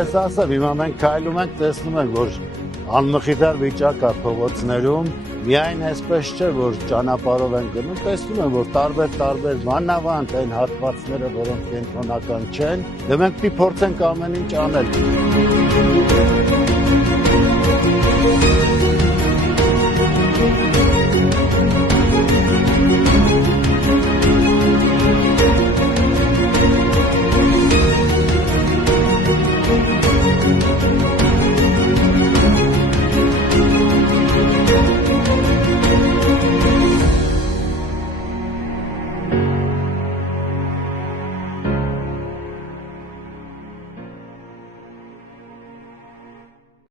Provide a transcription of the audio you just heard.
Ես ասեմ, հիմա մենք քայլում ենք, տեսնում ենք, որ անմխիթար վիճակ է փողոցներում, միայն այսպես չէ, որ ճանապարհով են գնում, տեսնում են, որ տարբեր մանավանդ այն հատվածները, որոնք կենտրոնական չեն, դե մենք պիտի փորձենք ամեն ինչ անել։